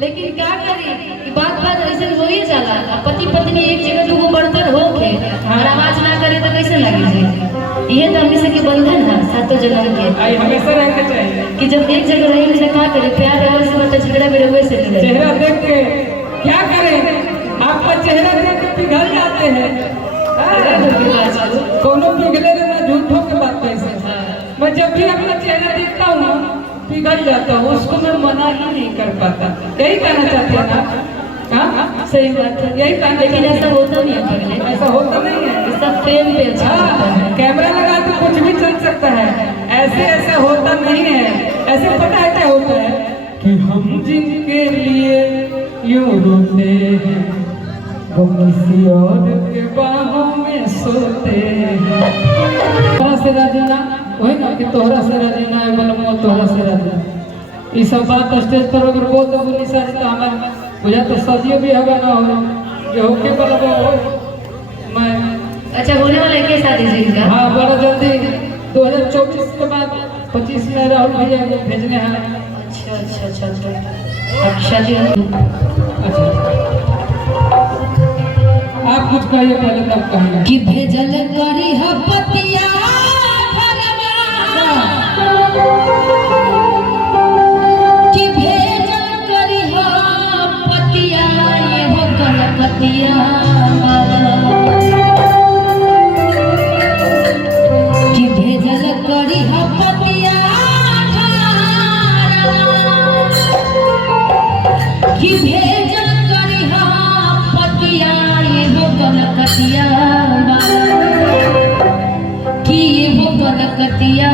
लेकिन क्या करी कि बात बात ऐसे हो ही जाला। पति पत्नी एक जगह दूगो बर्तन होके और आवाज ना करे तो कैसे लगे जाए। ये तो हम सबके बंधन है सातों जन्म के, हमेशा रहना चाहिए कि जब एक जगह रहेंगे तो क्या करे, प्यार और से मतलब झगड़ा मेरे वैसे चेहरा देख के क्या करें, आपका चेहरा देख के पिघल जाते हैं। कोनो पिघले ना झूठों के बात कैसे। मैं जब भी अपना चेहरा देखता हूँ पिघल जाता हूँ, उसको मैं मना ही नहीं कर पाता। यही कहना चाहते हैं ना? हाँ सही बात है, यही कहना। लेकिन ऐसा होता नहीं है, ऐसा होता नहीं है। सब प्रेम पे अच्छा है। कैमरा लगा तो कुछ भी चल सकता है, ऐसे ऐसा होता नहीं है। ऐसे पता है क्या होता है कि हम जिनके लिए यूं रोते हैं वो किसी और के बाहों में सोते हैं। तोहरा से राजीना वही ना कि तोहरा से राजीना है बलमो तोहरा से राजीना। ये सब बात स्टेज पर अगर बोल दो बोली सारी तो हमारे बुझा तो शादियों भी होगा ना हो ये होके बलमो मैं। अच्छा होने वाला है क्या शादी जी का? हाँ बड़ा जल्दी 2024 के बाद 25 में राहुल भैया को भेजने हैं। अच्छा अच्छा अच्छा अच्छा अब शादी अच्छा आप कुछ कहिए पहले तब कहिए कि भेजल करी ह पतिया कि भेजल करी ह पतिया ये हो कलकतिया कि भेजल करी ह पतिया कि भेजल करी ह पतिया ये हो कलकतिया कि ये हो कलकतिया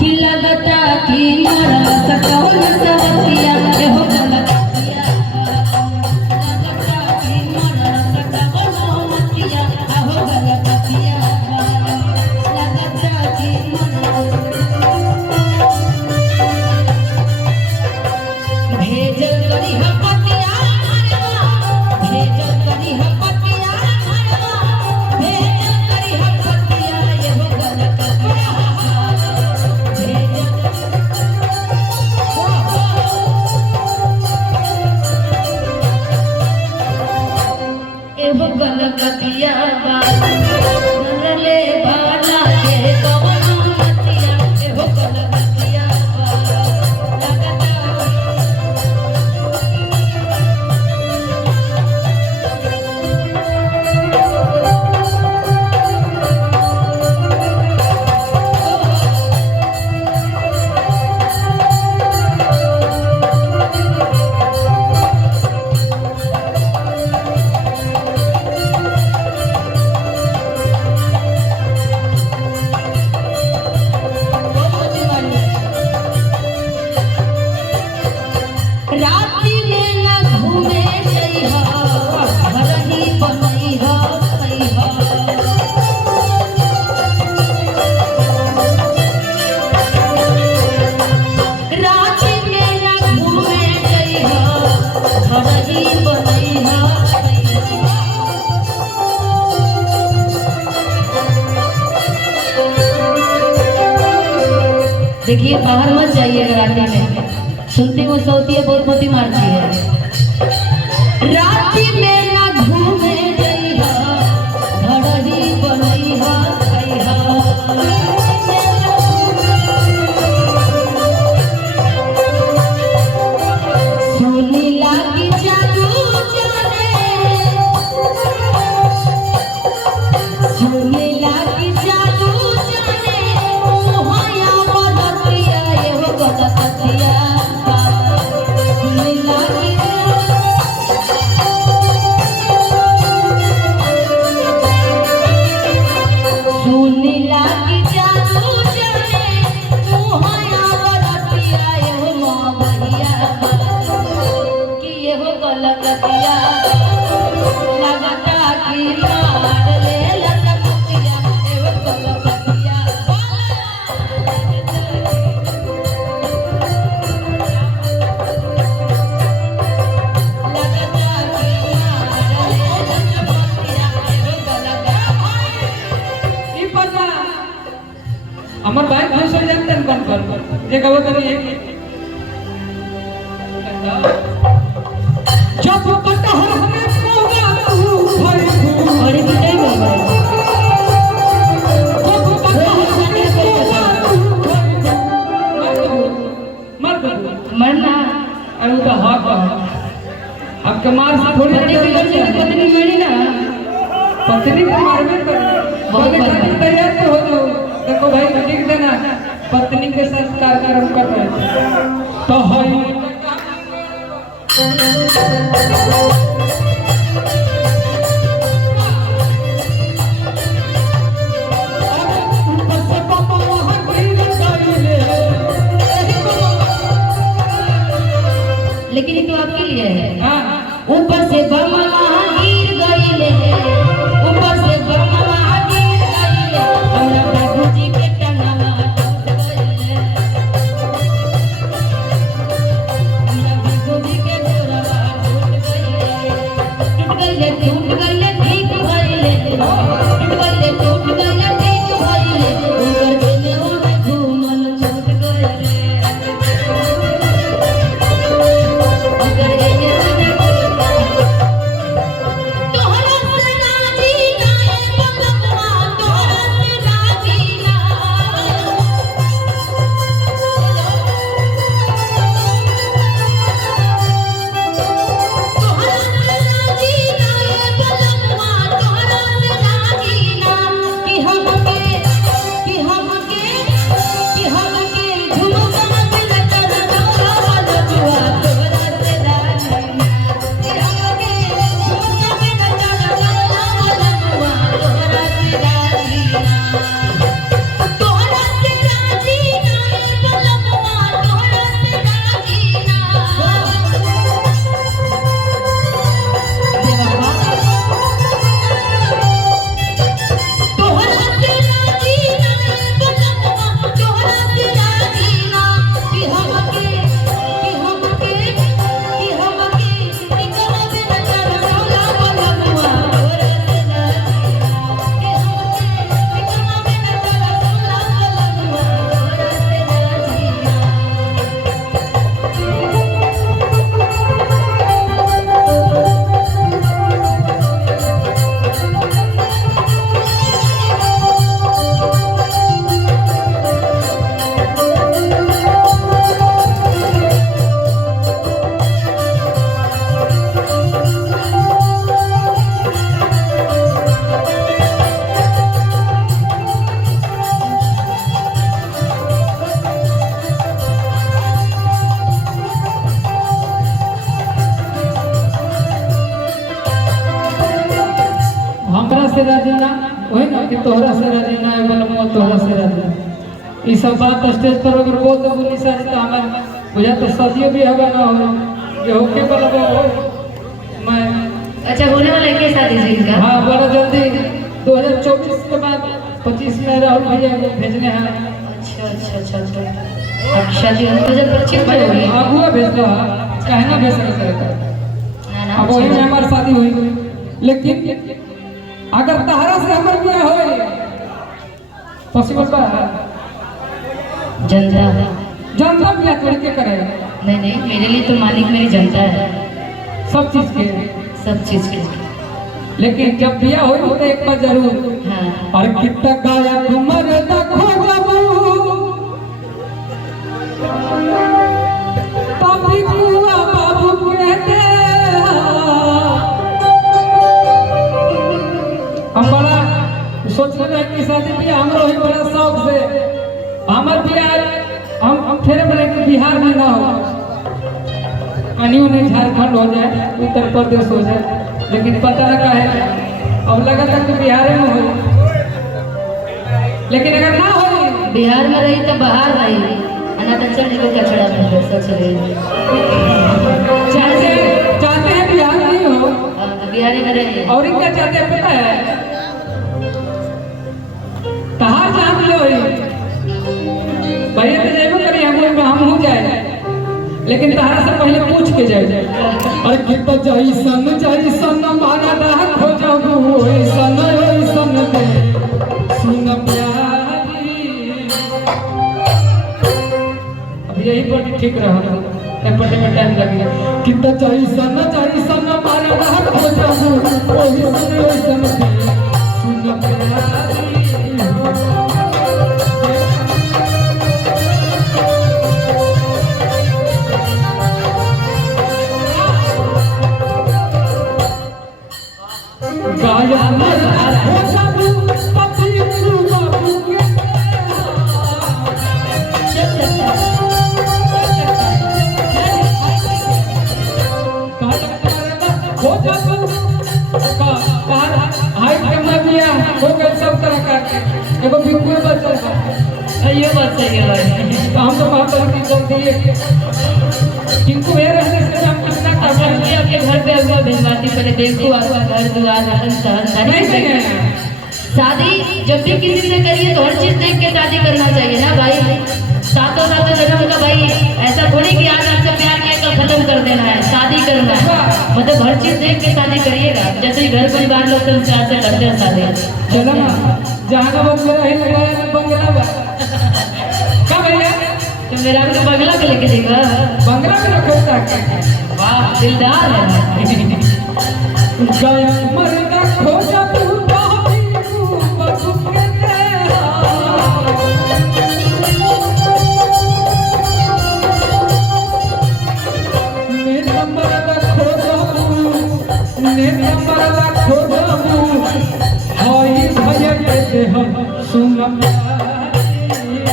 कि लगता कि मरल सकौल सवतिया ये हो कलकतिया लगता कि मरल सकौल सवतिया हो कलकतिया लगता कि भेजल करी ह पतिया भेजल करी ह पतिया भेजल करी ह पतिया ये हो कलकतिया एहो कलकतिया नरले भाला के कवनो लतिया एहो कलकतिया राती में ना घूमे जइहा घर ही बनइहा खइहा राती में ना घूमे जइहा घर ही बनइहा खइहा। देखिए बाहर मत जाइएगा राती में, सुनती वो सौती है बहुत मोती मारती है। राती में ना घूमे जइहा घर ही बनइहा खइहा सुनी लागी जादू जाने सुनी लागी जादू जाने मोहया बलतिया ये हो कलकतिया हमार भाई भाई सो जानते हैं कौन कौन ये कहो करिए जब कटहर में कोगा तू भर तू और भी नहीं बोल रहे जब कटहर में कोगा तू भर तू मर मरना अरे तो हक है अब कमार से थोड़ी पति बिगड़ जाए पत्नी मरी ना पत्नी को मारने पर बहुत तैयार तो हो जाओ देखो भाई लिख देना पत्नी के साथ कार्यक्रम कर रहे थे तो है लेकिन ये तो आपके लिए है हाँ ऊपर से बमला गिर गईले ऊपर से बमला गिर गईले हमरा बाबूजी के टंगवा टूट गईले हमरा बाबूजी के गोरवा टूट गईले ठीक गईले ठीक गईले ऊपर देने में घूमल छूट गईले हमरा से राजी ना वही ना कि तोहरा से राजी ना है बलमुआ तोहरा से राजी ये सब बात स्टेज पर अगर बोल दो बोली सारी तो हमारे बुझा तो शादियों भी होगा ना हो ये होके बलबो हो मैं अच्छा होने वाला है क्या शादी से इनका हाँ बड़ा जल्दी 2024 के बाद 25 में राहुल भैया को भेजने हैं अच्छा अब शादी हमको जब परिचित भाई होगी अगुआ भेज दो काहे ना भेज सकते ना अब वही में हमारी शादी हुई लेकिन अगर तहरा से हमर बियाह होए पॉसिबल बा जनता जनता बियाह थोड़ी के करे नहीं मेरे लिए तो मालिक मेरी जनता है सब चीज के सब चीज के लेकिन जब बियाह होए तो एक बार जरूर हाँ और कितना गाया घुमर देखो जबू तभी कुआ बाबू कहते हम बड़ा सोच रहे हैं कि शादी भी हमारा ही बड़ा शौक से हमार बिहार हम फेरे बने कि बिहार में ना हो कहीं उन्हें झारखंड हो जाए उत्तर प्रदेश हो जाए लेकिन पता न कहे अब लगा था कि बिहार में हो लेकिन अगर ना हो बिहार में रही तो बाहर रही अनाथाश्रम को कचड़ा में सोच रही चाहते हैं बिहार नहीं हो बिहारी में रही और इनका चाहते हैं पता है कहाँ जान लो भैया तो जैबो करी हम हो जाए लेकिन तहरा से पहले पूछ के जाए अरे कितना जैसन माना दा खो जाऊ ओइसन दे सुन प्यारी अब यही पर ठीक रहा पढ़ने में टाइम लगेगा। कितना चाहिए सन मारा बाहर हो जाऊं ओही सन सुन प्यारी हो। गाया मरदा हो जाऊं पति गुरु बाबू के हो गए सब तरह का एगो बिल्कुल बचल बा। ये बात सही है भाई। तो हम तो कहते हैं कि जल्दी किनको ये रहने से हम कितना कर अच्छा मैं आपके घर पे अगवा भिजवाती, पहले देखो आपका घर द्वार रहन सहन सारी नहीं। शादी जब भी किसी से करिए तो हर चीज देख के शादी करना चाहिए ना भाई। सातों जन्म का भाई ऐसा थोड़ी कि आज आपसे प्यार किया कल खत्म कर देना है, शादी करना है। मतलब हर चीज देख के शादी करिएगा, जैसे ही घर परिवार लोग तो प्यार से करते हैं शादी। चलो ना जहाँ बंगला ही लगाया बंगला बा का भैया तो मेरा भी बंगला पे लेके देगा। बंगला में रखो ताकि वाह दिलदार है। गाया मरदा खो जा तू बाबी तू बसु के तेरा मेरा मरदा खो जाऊं हाय भैया कहते हम सुन प्यारी हो।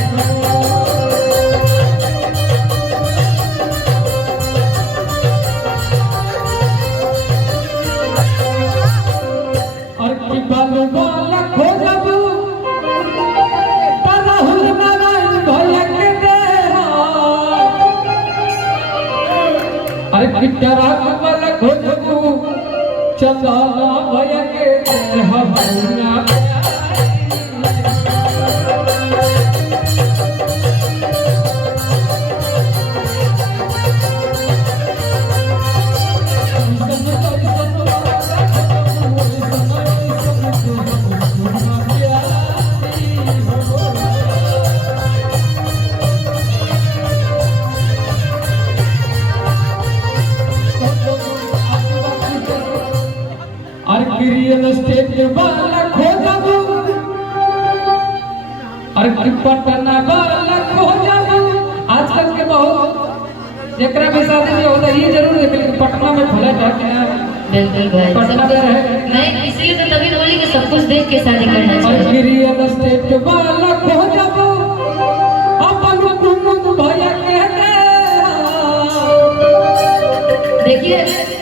और की बालू वाला खो जाबू राहुल नारायण भैया के देहा। अरे किट्टा वाला खो जाबू चंदाना भैया के देहा भैया रियल एस्टेट वाला खो जाबू अरे पटना वाला खो जाबू। आजकल के बहुत एकरा भी शादी में होता ये जरूर देख लेकिन पटना में फ्लैट है क्या बिल्कुल भाई पटना में है मैं इसलिए तो तभी बोली कि सब कुछ देख के शादी करना चाहिए। और रियल एस्टेट वाला खो जाबू अपन कुमुद भैया कहते देखिए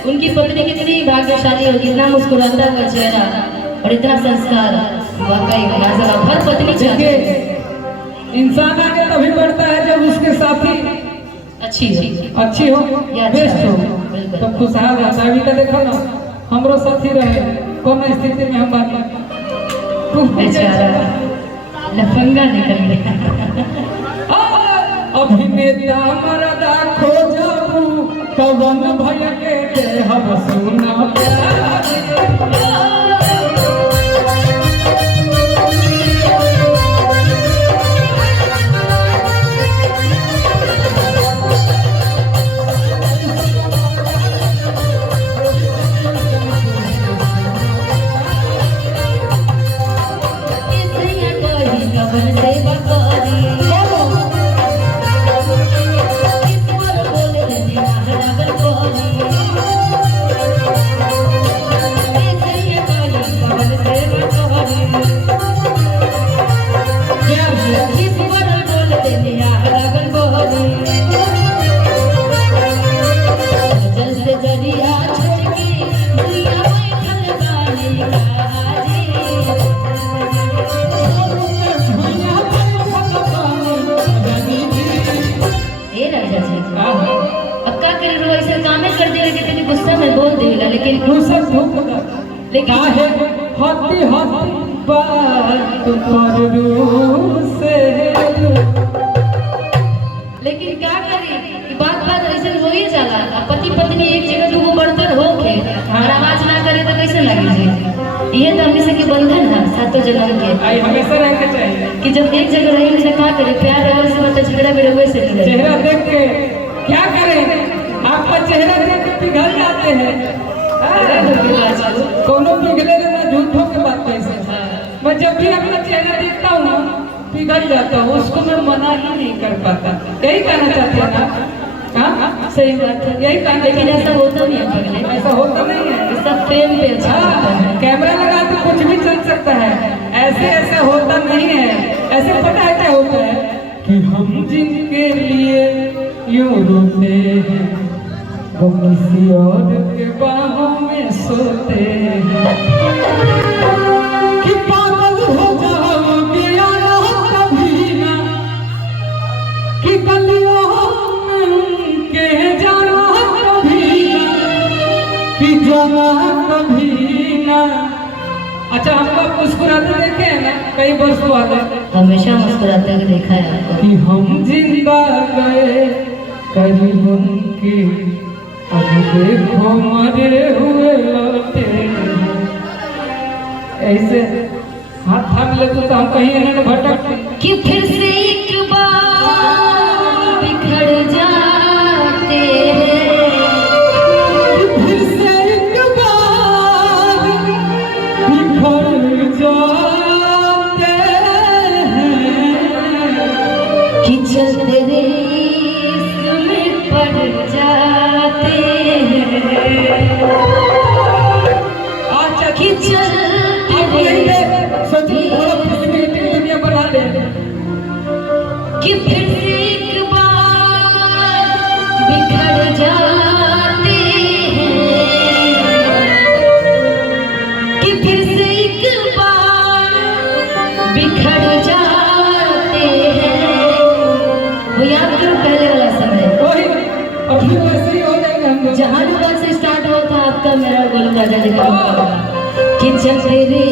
उनकी पत्नी कितनी भाग्यशाली होगी, इतना मुस्कुराता हुआ चेहरा और इतना संस्कार। वाकई लाजवाब, हर पत्नी चाहिए। इंसान आगे तभी बढ़ता है जब उसके साथी अच्छी हो बेस्ट हो तब खुशहाल रहता है। अभी का देखो ना हमरो साथी रहे कौन स्थिति में हम बात बेचारा लफंगा निकल गया। अभिनेता मरदा खो जाबू कवन भैया के देह सुना प्यारी। लेकिन हती बात से लेकिन क्या करी कि बात ऐसे हो ही जाला। पति पत्नी एक जगह दूगो बर्तन होके और आवाज ना करे तो कैसे लगे जी। ये तो हम से के बंधन है सातों जन्म के हमेशा रहना चाहिए कि जब एक जगह रहेंगे तो क्या करे, प्यार रहे से मतलब झगड़ा भी रहे से चेहरा देख के क्या करें, आपका चेहरा देख के पिघल जाते हैं। कोनो पिघले ना झूठों के बात कैसे। मैं जब भी अपना चेहरा देखता हूँ पिघल जाता हूँ, उसको मैं मना ही नहीं कर पाता। यही कहना चाहते हैं ना? हाँ सही बात है, यही कहना, लेकिन ऐसा होता नहीं है पगले, ऐसा होता नहीं है। सब फेम पे अच्छा होता है। कैमरा लगा तो कुछ भी चल सकता है, ऐसे ऐसा होता नहीं है। ऐसे पता है क्या होता है कि हम जिनके लिए यूं रोते हैं वो किसी और के बाहों में सोते हैं। कि पागल हो जाओगे यारा कभी ना, कि गलियों में उनके जाना कभी ना, कि जाना कभी ना। अच्छा, हमको आप मुस्कुराते देखे हैं ना कई वर्ष वाले, हमेशा मुस्कुराते हुए देखा है आपको। कि हम जिंदा गए करीब उनके, अब देखो मरे हुए लौटे। ऐसे हाथ थाम ले तो हम कहीं इन्होंने भटकते कि फिर से एक बार बिखर जाते हैं, फिर से एक बार बिखर जाते हैं। कि चल तेरे इश्क में पड़ जाते हैं। अच्छा कि चल दुनिया बना ले, कि फिर से एक बार बिखर जाते हैं, कि फिर से एक बार बिखर जाते हैं। वो याद करो पहले वाला समय, वही अब फिर वैसे ही हो जाएगा हम लोग। जहाँ दुआ से स्टार्ट हुआ था आपका मेरा गोलू राजा जी का, कि चल तेरे